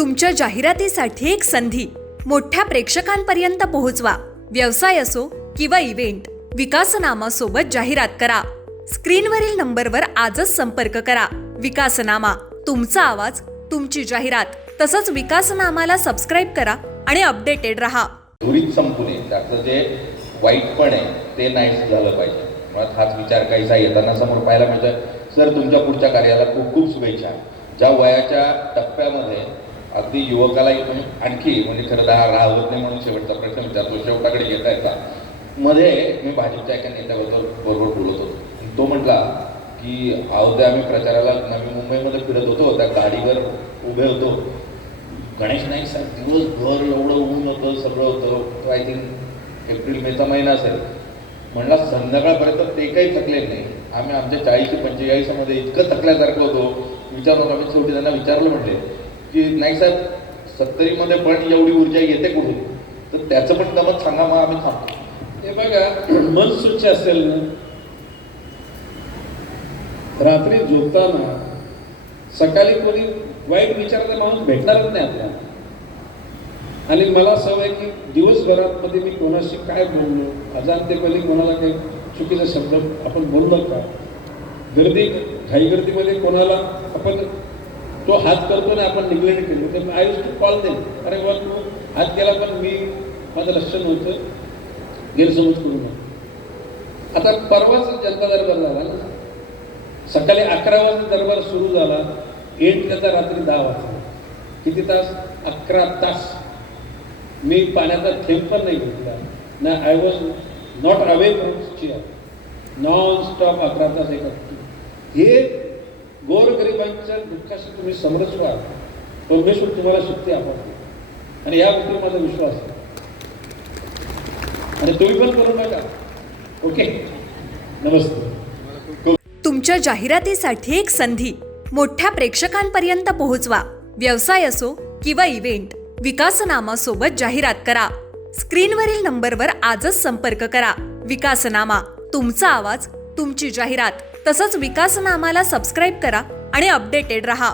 तुमच्या जाहिरातीसाठी एक संधी मोठ्या प्रेक्षकांपर्यंत पोहोचवा. व्यवसाय असो किंवा इव्हेंट, विकासनामा सोबत जाहिरात करा. स्क्रीनवरील नंबरवर आजच संपर्क करा. विकासनामा, तुमचा आवाज, तुमची जाहिरात. तसंच विकासनामाला सबस्क्राईब करा आणि अपडेटेड रहा. धुरीत संपू नये, त्याचं जे वाईटपण आहे ते नाही झालं पाहिजे. मला हाच विचार काहीसा येताना समोर पाहायला मिळतं. सर, तुमच्या पुढच्या कार्याला खूप खूप शुभेच्छा. ज्या वयाच्या टप्प्यामध्ये अगदी युवकाला आणखी म्हणजे खरं तर हा राहत नाही म्हणून शेवटचा प्रश्न विचारतो, शेवटाकडे येता येता मध्ये मी भाजपच्या एका नेत्याबरोबर बोलत होतो. तो म्हटला की अवघ्या आम्ही प्रचाराला नवी मुंबईमध्ये फिरत होतो, त्या गाडीवर उभे होतो. गणेश नाईक साहेब दिवसभर एवढं ऊन होतं, सगळं होतं. आय थिंक एप्रिल मेचा महिना असेल. म्हणला संध्याकाळपर्यंत ते काही थकले नाही. आम्ही आमच्या 40-45मध्ये इतकं थकल्यासारखं होतो. विचारलो, आम्ही शेवटी त्यांना विचारलं म्हटले की नाईक साहेब 70मध्ये पण एवढी ऊर्जा येते कुठून, तर त्याचं पण गमत सांगा, मग आम्ही थांबतो. हे बघा, मन स्वच्छ असेल ना, रात्री झोपताना सकाळी कोणी वाईट विचाराचा माणूस भेटणारच नाही आपल्याला. आणि मला सवय की दिवसभरात मध्ये मी कोणाशी काय बोललो, अजाणतेपणी कोणाला काही चुकीचा शब्द आपण बोललो का, घाईगर्दीमध्ये कोणाला आपण तो हात करतो ना, आपण निग्लेक्ट केलो, तर I use to call them, अरे वा तू हात केला पण मी माझं लक्ष नव्हतं, गैरसमज करू नका. आता परवाच जनता दरबार झाला ना, सकाळी 11 वाजता दरबार सुरू झाला, एंड त्याचा रात्री 10 वाजता. किती तास? 11 तास. मी पाण्याचा थेंब पण नाही घेतला ना. I was not away from chair. Non stop 11 तास एका. हे गोरगरिबांच्या दुःखाशी तुम्ही समरस व्हा, परमेश्वर तुम्हाला शक्ती आपते. आणि या गोष्टी माझा विश्वास आहे, आणि तुम्ही पण करू नका. ओके, नमस्ते. तुमच्या जाहिरातीसाठी एक संधी मोठ्या प्रेक्षकांपर्यंत पोहोचवा. व्यवसाय असो किंवा इव्हेंट, विकासनामा सोबत जाहिरात करा. स्क्रीनवरील नंबरवर आजच संपर्क करा. विकासनामा, तुमचा आवाज, तुमची जाहिरात. तसंच विकासनामाला सबस्क्राईब करा आणि अपडेटेड रहा.